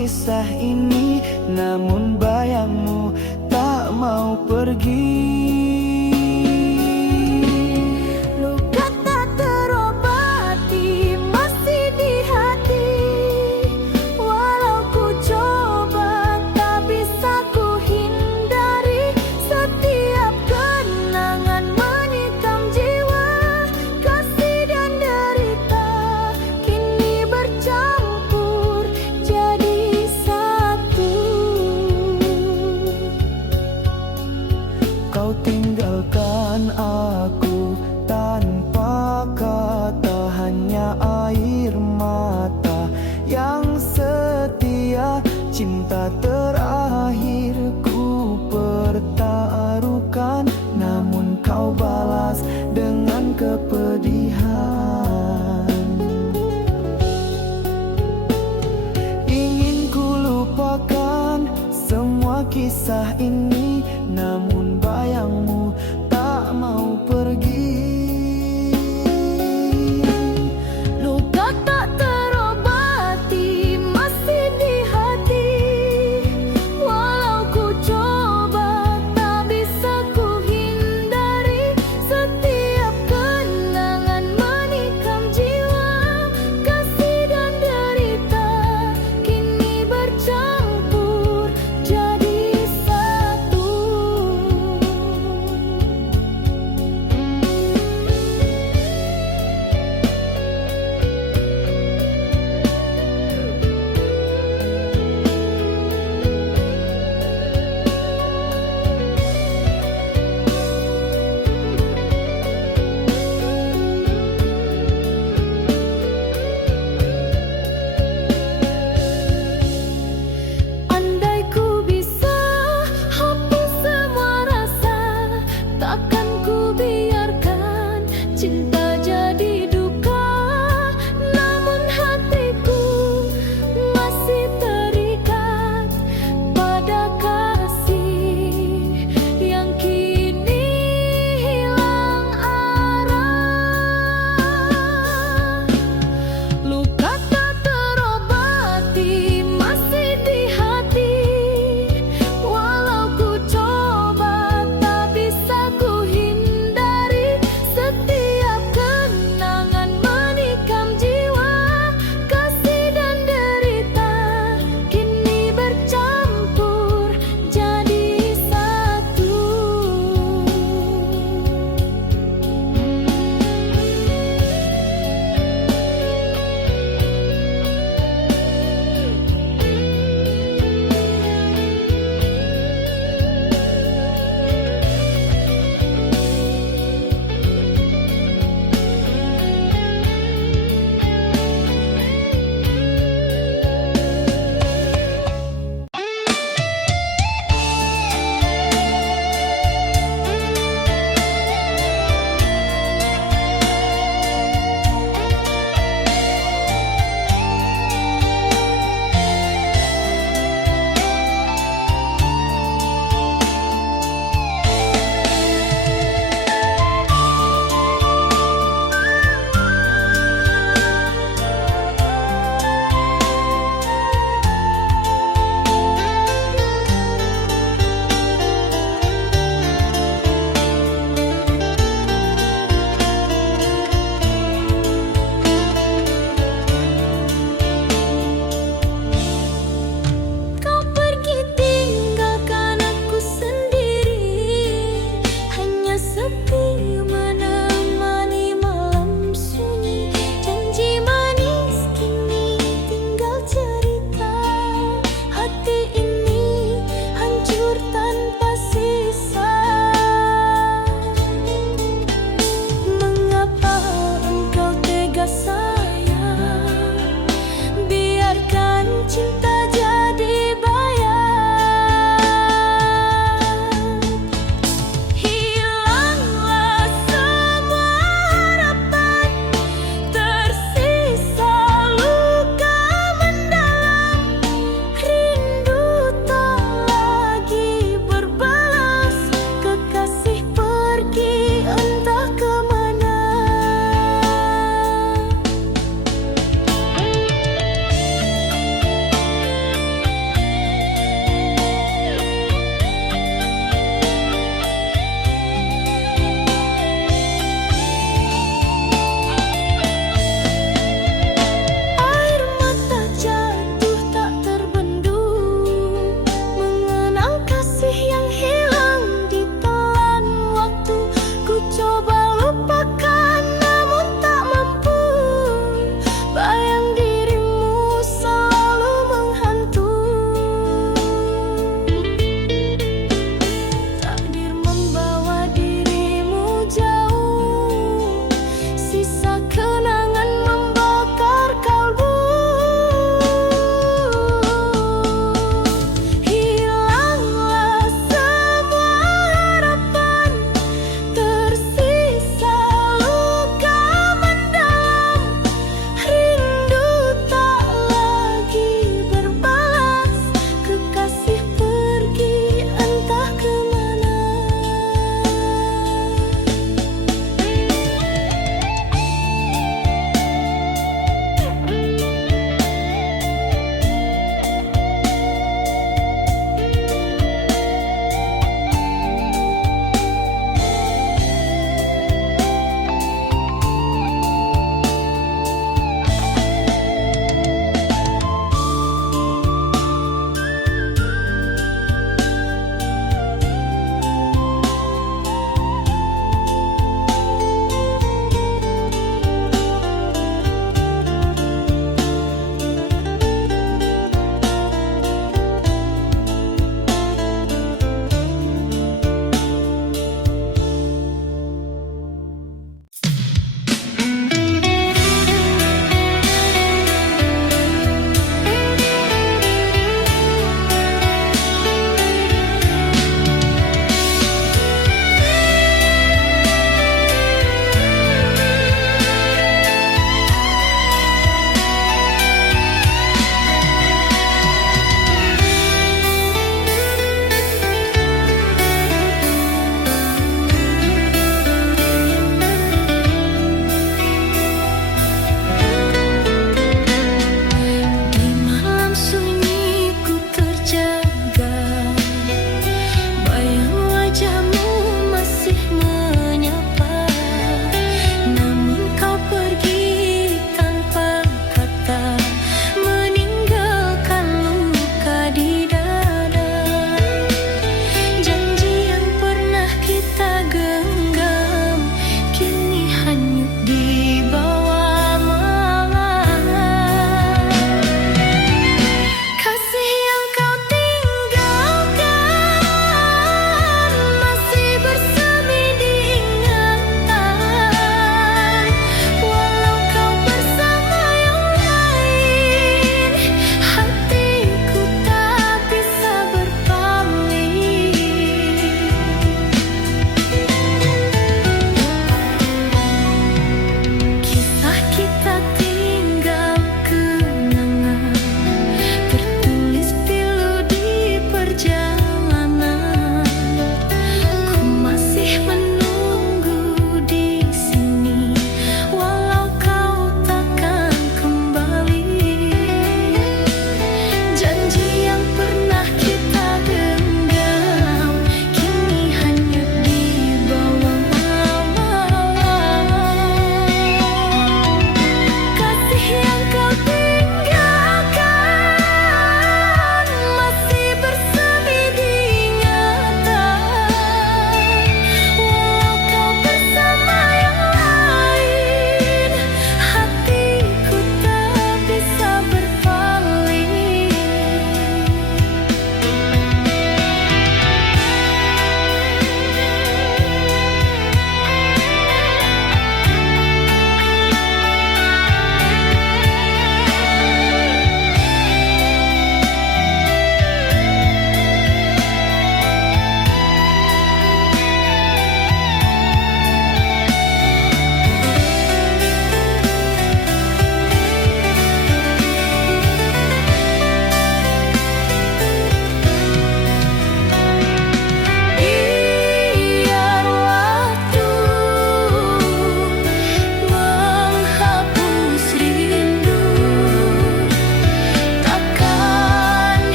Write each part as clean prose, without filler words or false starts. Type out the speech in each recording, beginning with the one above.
kisah ini, namun bayangmu tak mau pergi. Luka tak terobati masih di hati, walau ku coba tak bisa ku hindari. Setiap kenangan menikam jiwa, kasih dan derita kini bercampur jadi satu. Kau tinggalkan aku tanpa kata, hanya air mata yang setia. Cinta terakhirku pertaruhkan, namun kau balas dengan kepedihan. Ingin ku lupakan semua kisah ini, namun bayangmu tak mau pergi. Luka tak terobati masih di hati, walau ku coba tak bisa ku hindari. Setiap kenangan menikam jiwa, kasih dan derita kini bercampur jadi satu. Andai ku bisa hapus semua rasa, takkan ku biarkan cinta jadi duka. Namun hatiku masih terikat pada kasih yang kini hilang arah. Luka tak terobati masih di hati, walau ku coba tak bisa ku hindari. Setiap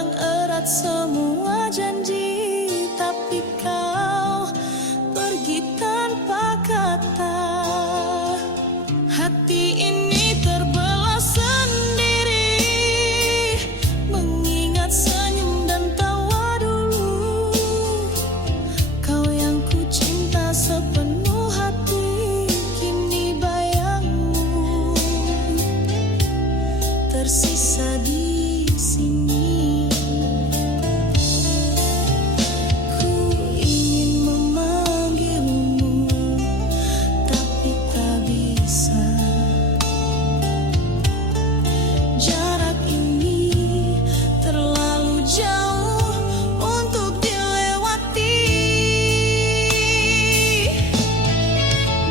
pegang erat semua janji, tapi kau pergi tanpa kata. Hati ini terbelah sendiri, mengingat senyum dan tawa dulu. Kau yang ku cinta sepenuh hati, kini bayangmu tersisa di sini. Ku ingin memanggilmu, tapi tak bisa. Jarak ini terlalu jauh untuk dilewati.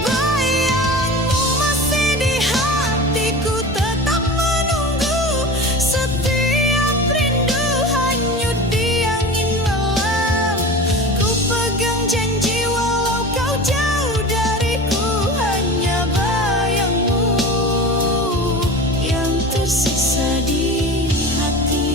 Bayangmu masih di hatiku, tetap menunggu. Setiap rindu hanyut di angin malam. Ku pegang janji walau kau jauh dariku, hanya bayangmu yang tersisa di hati.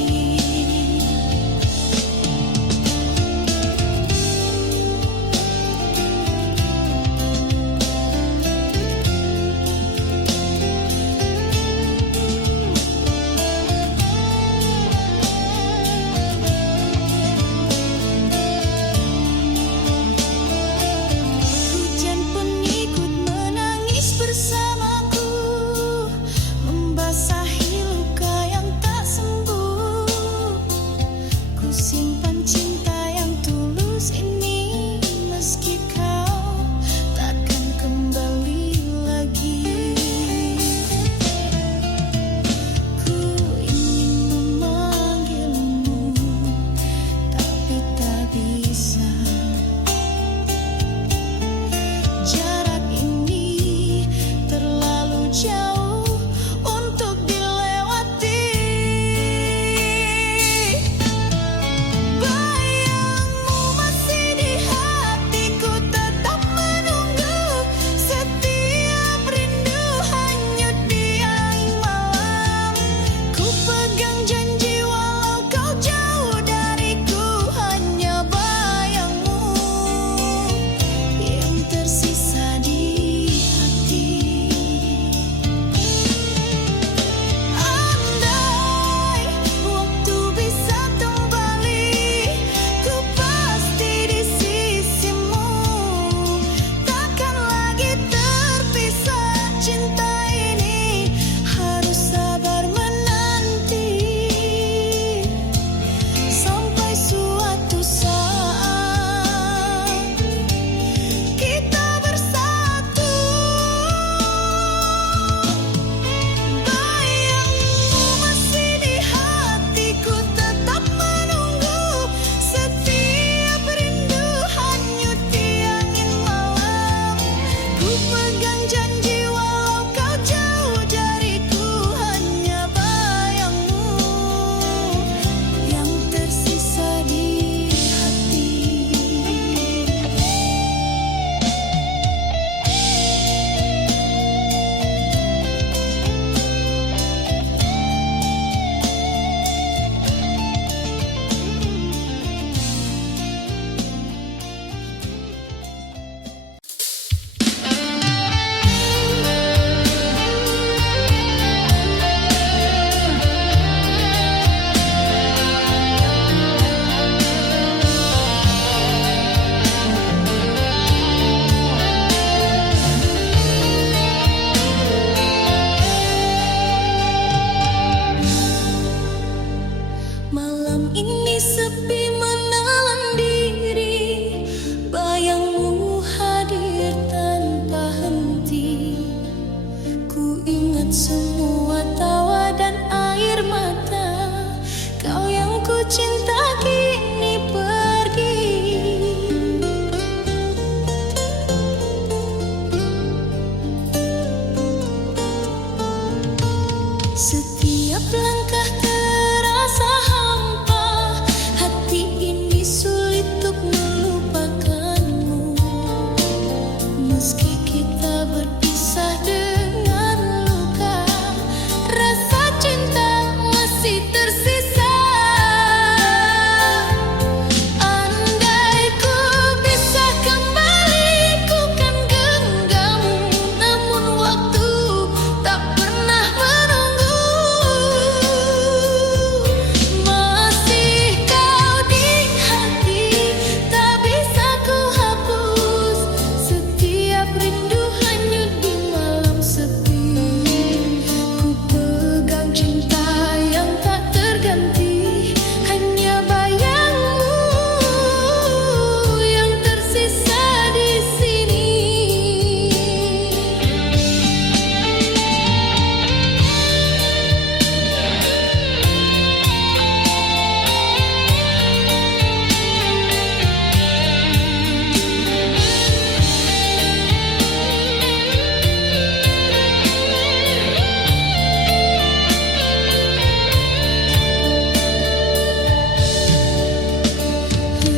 Hujan pun ikut menangis bersamaku, membasahi luka yang tak sembuh. Ku simpan cinta yang tulus ini, meski kau takkan kembali lagi. Ku ingin memanggilmu, tapi tak bisa. Jarak ini terlalu jauh untuk dilewati. Bayangmu masih di hatiku, tetap menunggu. Setiap rindu hanyut di angin malam. Ku pegang janji walau kau jauh dariku, hanya bayangmu yang tersisa di hati. Andai waktu bisa kembali, ku pasti di sisimu. Takkan lagi terpisah, cinta ini harus sabar menanti. Sampai suatu saat kita bersatu. Bayangmu masih di hatiku, tetap menunggu. Setiap rindu hanyut di angin malam. Ku pegang janji walau kau jauh dariku, hanya bayangmu yang tersisa di hati. Malam ini sepi menelan diri, bayangmu hadir tanpa henti. Ku ingat semua tawa dan air mata, kau yang ku cinta kini pergi. Setiap langkah terasa hampa, hati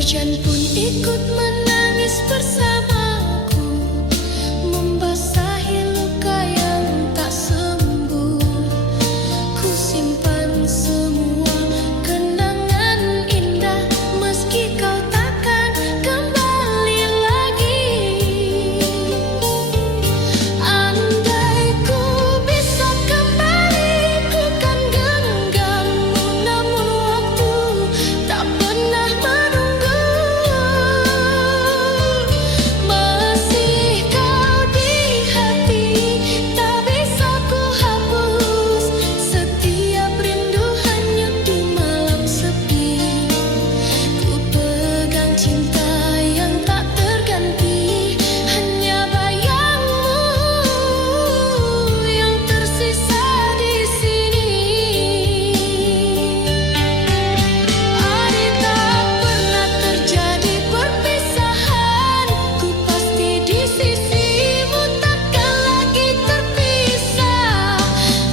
Hujan pun ikut menangis bersamaku, membasahi luka yang tak sembuh. Ku simpan semua kenangan indah, meski kau takkan kembali lagi. Andai ku bisa kembali, ku kan genggammu, namun waktu tak pernah menunggu. Masih kau di hati, tak bisa ku hapus. Setiap rindu hanyut di malam sepi. Ku pegang cinta yang tak terganti, hanya bayangmu yang tersisa di sini. Andai tak pernah terjadi perpisahan, ku pasti di sisimu, takkan lagi terpisah.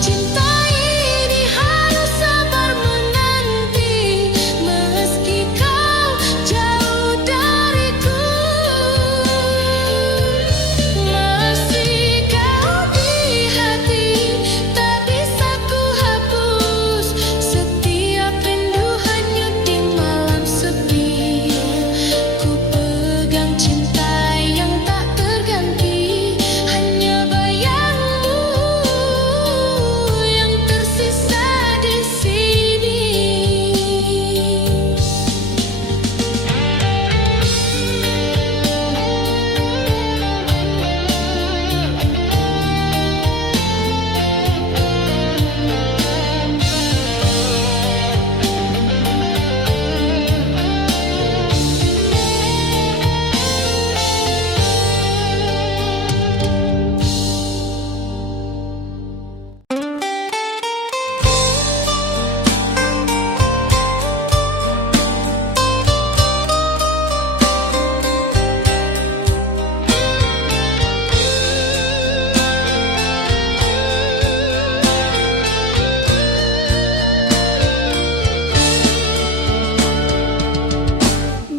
Cinta ini harus sabar menanti, meski kau jauh dariku. Masih kau di hati, tak bisa ku hapus. Setiap rindu hanyut di malam sepi. Ku pegang cinta yang tak terganti, hanya bayangmu yang tersisa di sini.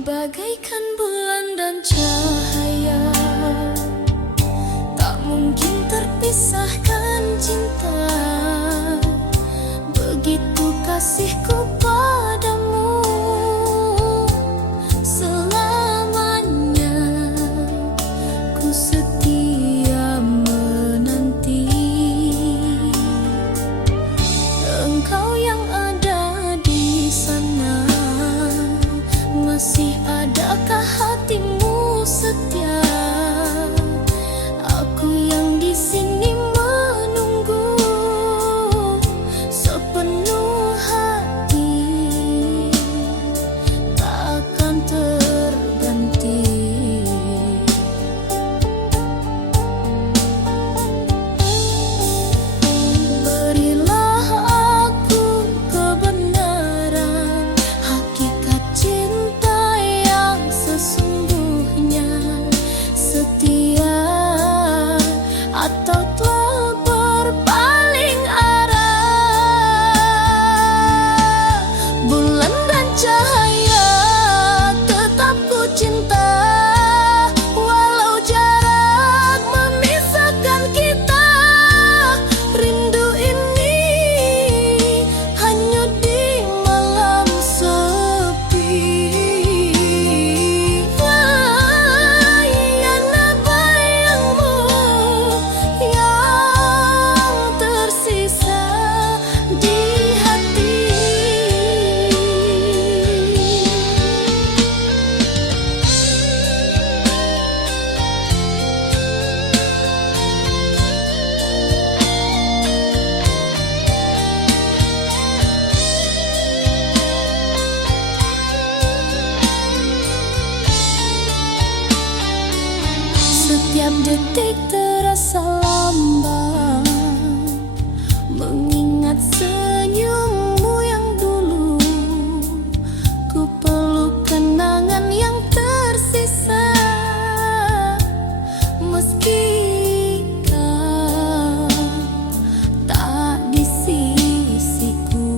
Bagaikan bulan dan cahaya, tak mungkin terpisahkan cinta. Begitu kasihku padamu, selamanya ku setia menanti. Engkau yang ada di sana, masih adakah hatimu setia? Aku yang di sini menunggu sepenuh hati, takkan terganti. Berilah aku kebenaran, hakikat cinta yang sesungguhnya. Setia atau telah berpaling arah. Bulan dan cahaya, tetap ku cinta, walau jarak memisahkan kita. Rindu ini hanyut di malam sepi. Hanya bayangmu yang tersisa di hati. Setiap detik terasa lambat, mengingat senyummu yang dulu. Ku peluk kenangan yang tersisa, meski kau tak di sisiku.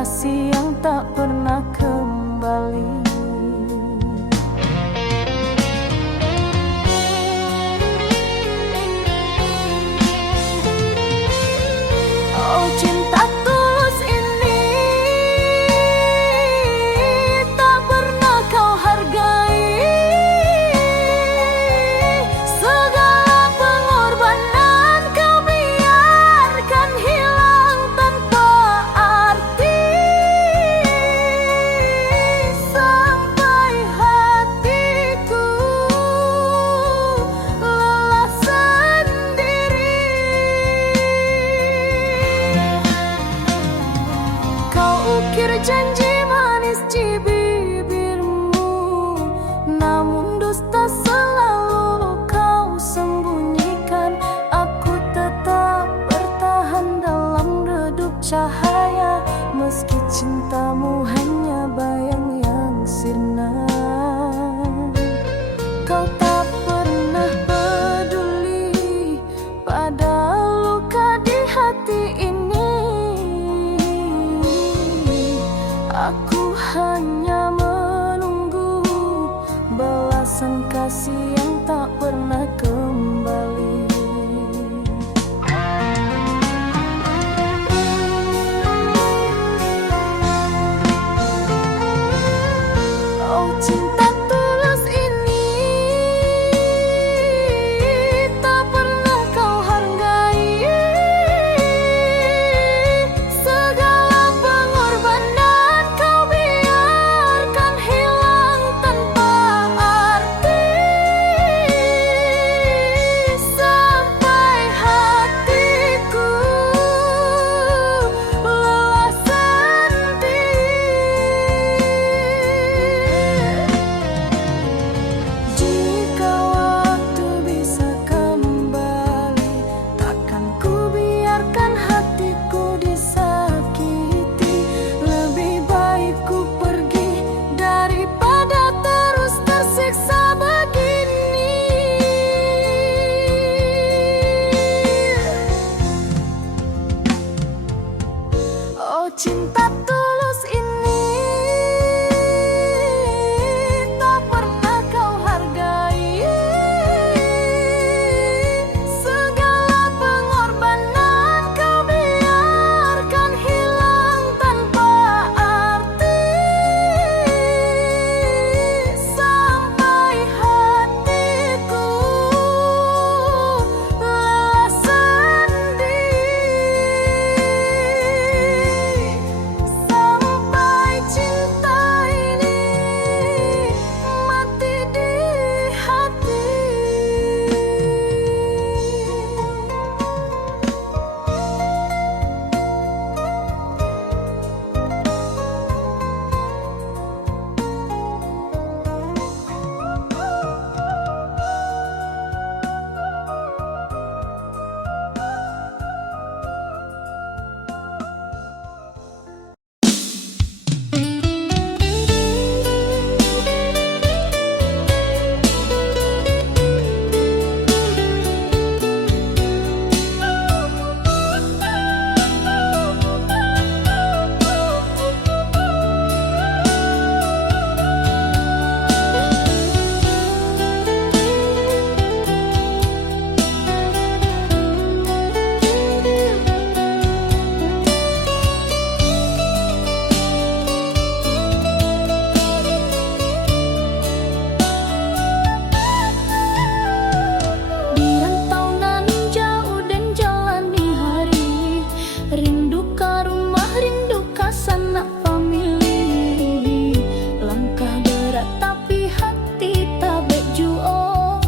kasih yang tak pernah kembali. Oh cinta tulus ini tak pernah kau hargai. Segala pengorbanan kau biarkan hilang tanpa arti. Sampai hatiku lelah sendiri. Kau ukir janji manis di bibirmu, namun dusta selalu kau sembunyikan. Aku tetap bertahan dalam redup cahaya, meski cintamu hanya bayang yang sirna. Kau tak pernah peduli pada luka di hati ini. Aku hanya menunggu balasan kasih yang tak pernah kembali. Oh cinta tulus ini tak pernah kau hargai. Segala pengorbanan kau biarkan hilang tanpa arti. Sampai hatiku lelah sendiri. Jika waktu bisa kembali, takkan ku biarkan hatiku disakiti. Lebih baik ku pergi daripada terus tersiksa begini. Oh cinta tulus ini tak pernah kau hargai. Segala pengorbanan kau biarkan hilang tanpa arti. Sampai hatiku lelah sendiri. Sampai cinta ini mati di hati. Di rantau nan jauh dan jalani hari, rindu ka rumah, rindu ka sanak famili. Langkah berat tapi hati tabek juo,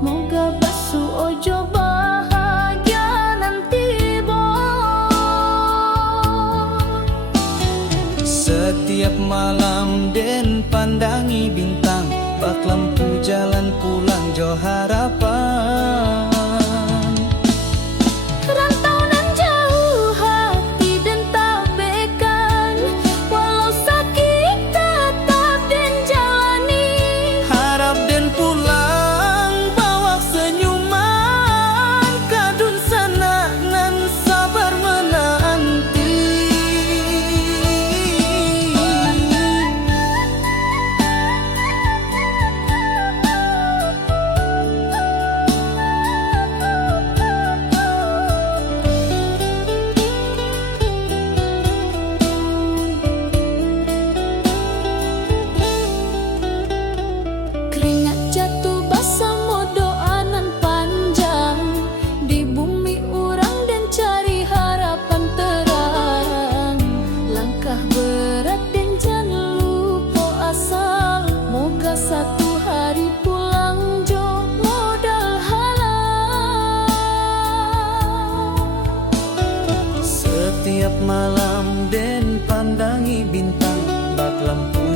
moga basu ojo bahagia nanti boy. Setiap malam den pandangi bintang, bak lampu jalan pulang jo harapan. Rantau nan jauh hati dan tabekkan, walau sakit tetap dan jalani. Harap den pulang bawa senyuman, kadun sana nan sabar menanti.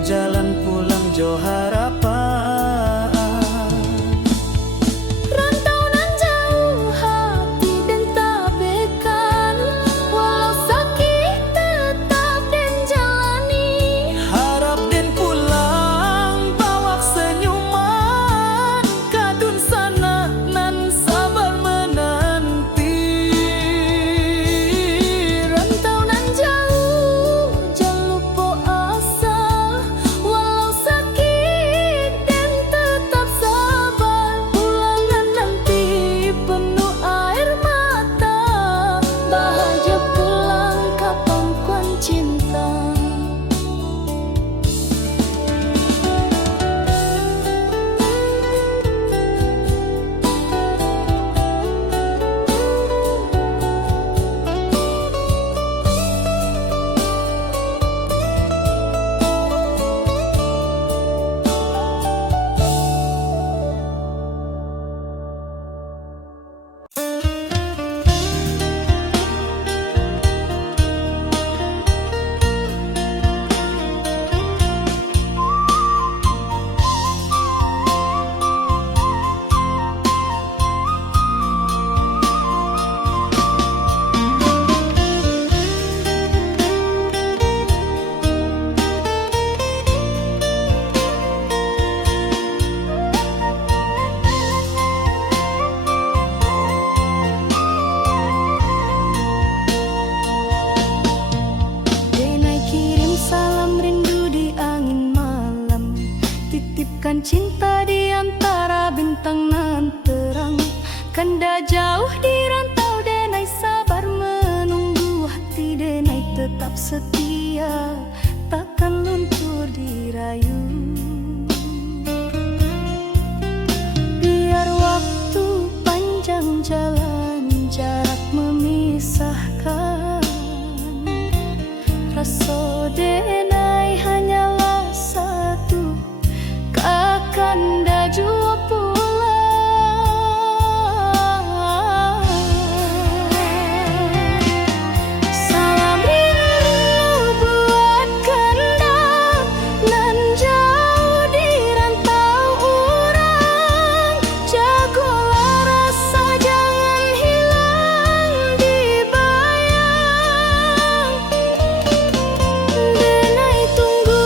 jalan pulang jo harapan. Rantau nan jauh hati dan tak bekan, walau sakit tetap dan jalani. Harap den pulang bawa senyuman, kadun sana nan sabar menanti. Rantau nan jauh jangan lupa asa, walau sakit dan tetap sabar. Pulangan nanti penuh air mata, bahagia pulang kapan kuan cinta. Denai kirim salam rindu di angin malam, titipkan cinta di antara bintang nan terang. Kanda jauh di rantau, denai sabar menunggu, hati denai tetap setia, takkan luntur dirayu. Biar waktu panjang jalan, jarak memisahkan, rasa denai hanyalah satu, kakanda jua pulang. Salam rindu buat kanda nan jauh di rantau urang. Jagolah rasa jangan hilang di bayang. Denai tunggu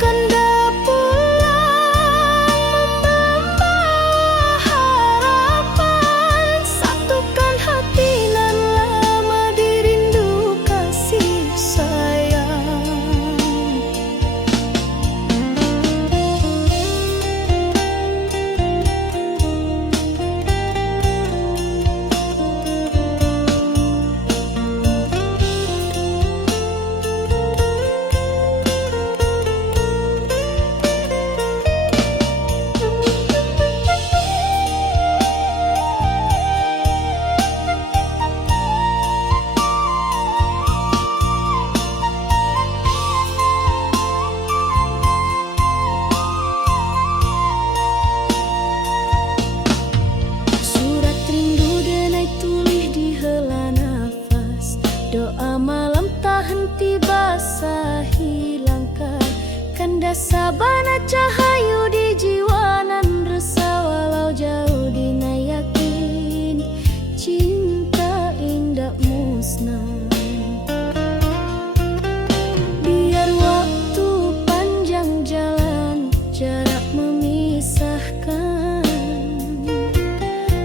kanda pulang, membawa harapan. Satukan hati nan lama dirindu kasih sayang. Surat rindu denai tulis di hela nafas, doa malam tak henti basahi langkah. Kanda sabana cahayu di jiwa nan resah, walau jauh dina yakin cinta indah musnah. Biar waktu panjang jalan, jarak memisahkan,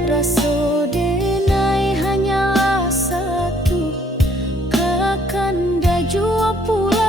rasa denai hanyalah satu, kakanda jua pulang.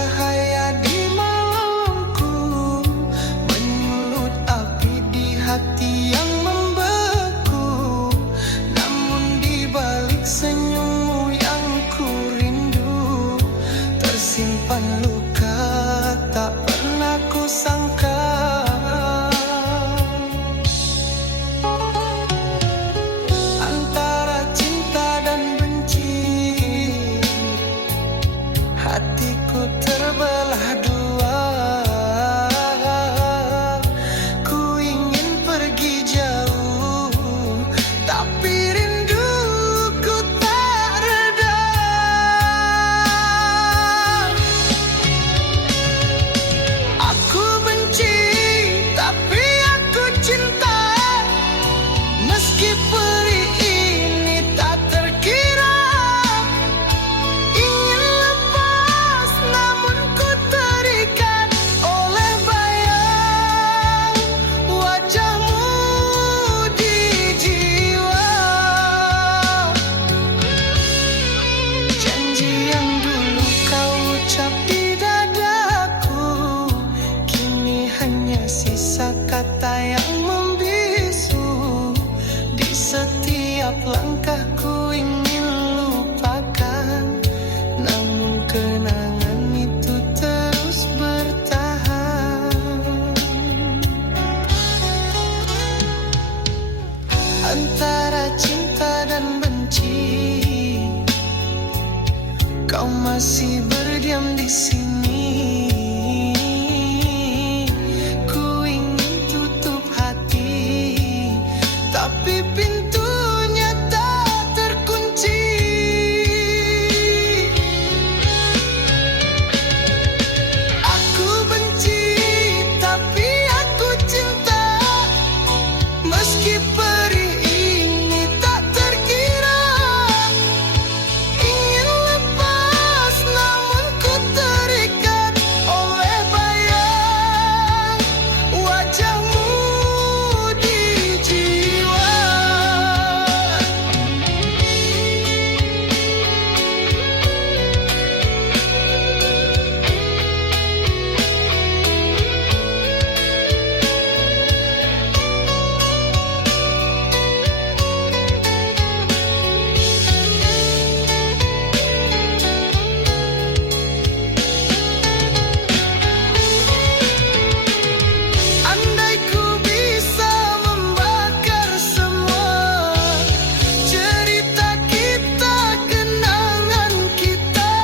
cahaya di malamku, menyulut api di hati yang membeku. Namun di balik senyummu yang ku rindu, tersimpan luka tak pernah ku sangka. Antara cinta dan benci, hatiku terbelah dua. Ku ingin pergi jauh, tapi rinduku tak reda. Aku benci, tapi aku cinta. Meski peri ini tak terkira, ingin lepas namun ku terikat oleh bayang wajahmu di jiwa. Janji yang dulu kau ucap di dadaku, kini hanya sisa kata yang membisu. Di setiap langkahku ingin lupakan, namun kenangan itu terus bertahan. Antara cinta dan benci, kau masih berdiam di sini. Ku ingin tutup hati, tapi pintunya tak terkunci. Aku benci, tapi aku cinta. Meski perih ini tak terkira, ingin lepas namun ku terikat oleh bayang wajahmu di jiwa. Andai ku bisa membakar semua cerita kita, kenangan kita,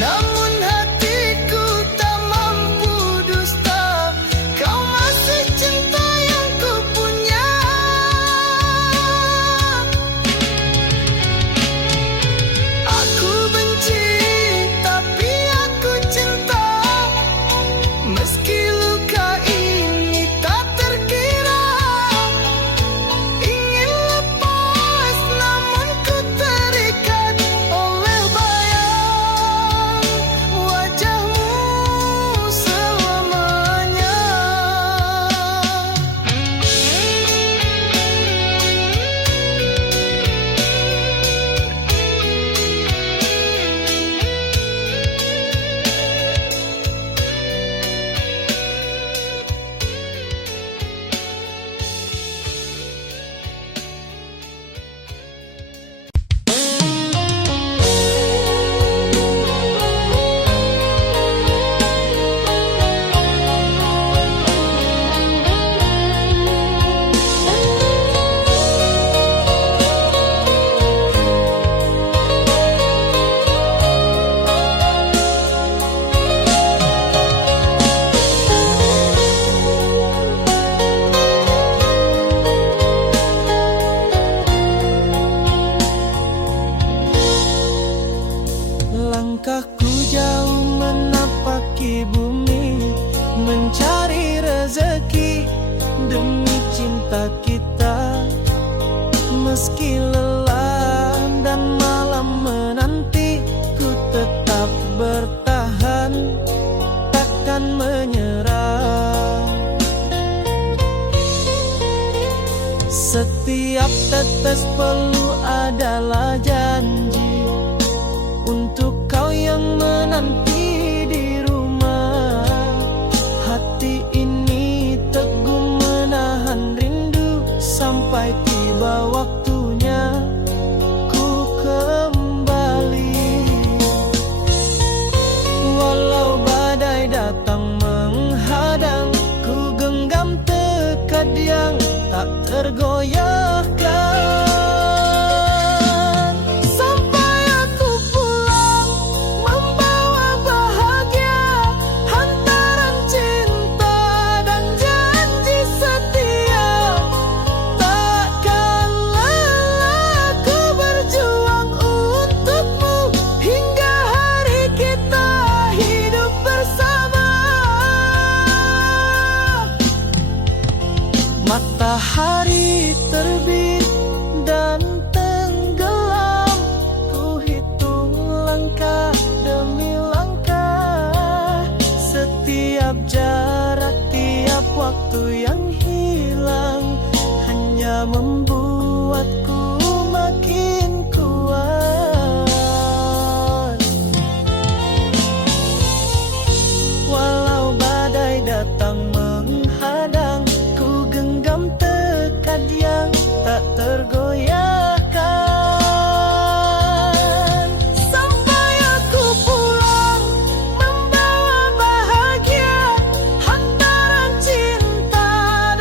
namun hatiku tak mampu dusta. Kau masih cinta yang ku punya. Aku benci, tapi aku cinta. Meski luka ini tak terkira, ingin lepas namun ku terikat oleh bayang wajahmu selamanya. Langkahku jauh menapaki bumi, mencari rezeki demi cinta kita. Meski lelah dan malam menanti, ku tetap bertahan, takkan menyerah. Setiap tetes peluh adalah janji untuk kau yang menanti tergoyahkan. Sampai aku pulang membawa bahagia, hantaran cinta dan janji setia. Takkan lelah ku berjuang untukmu hingga hari kita hidup bersama. Matahari terbit dan tenggelam, ku hitung langkah demi langkah. Setiap jarak, tiap waktu yang hilang hanya membuatku makin kuat. Walau badai datang menghadang, ku genggam tekad yang tak tergoyahkan. Sampai aku pulang membawa bahagia, hantaran cinta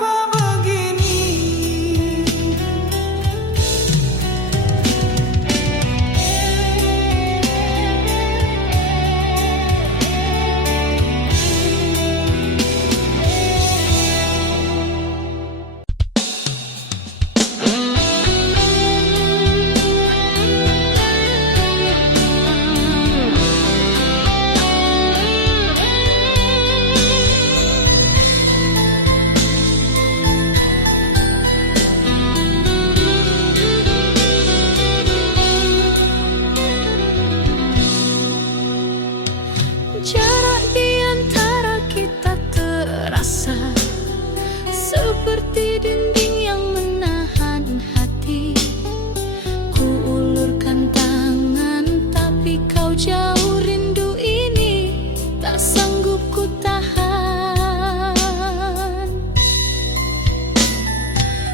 mengapa begini? Jarak di antara kita terasa seperti dinding yang menahan hati. Ku ulurkan tangan tapi kau jauh, rindu ini tak sanggup ku tahan.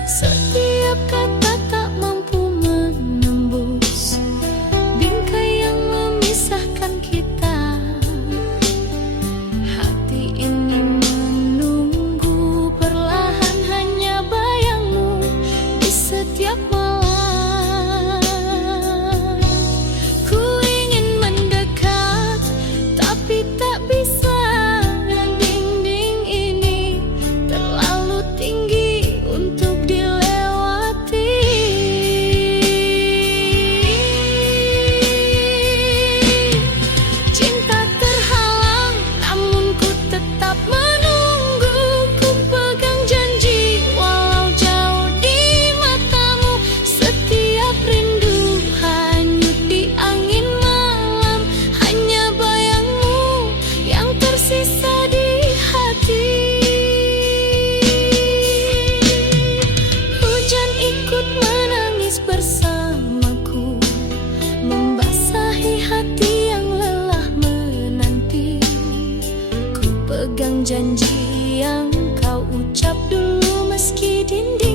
Setiap kata tak mampu menembus bingkai yang memisahkan kita. Hati ini menunggu perlahan, hanya bayangmu di setiap malam. Ku ingin mendekat tapi tak bisa, dinding ini terlalu tinggi untuk dilewati. Cinta terhalang namun ku tetap menunggu. Ku pegang janji walau jauh di matamu. Setiap rindu hanyut di angin malam, hanya bayangmu yang tersisa di hati. Hujan ikut menangis bersamaku, membasahi hati yang lelah menanti. Ku pegang janji yang kau ucap dulu meski dinding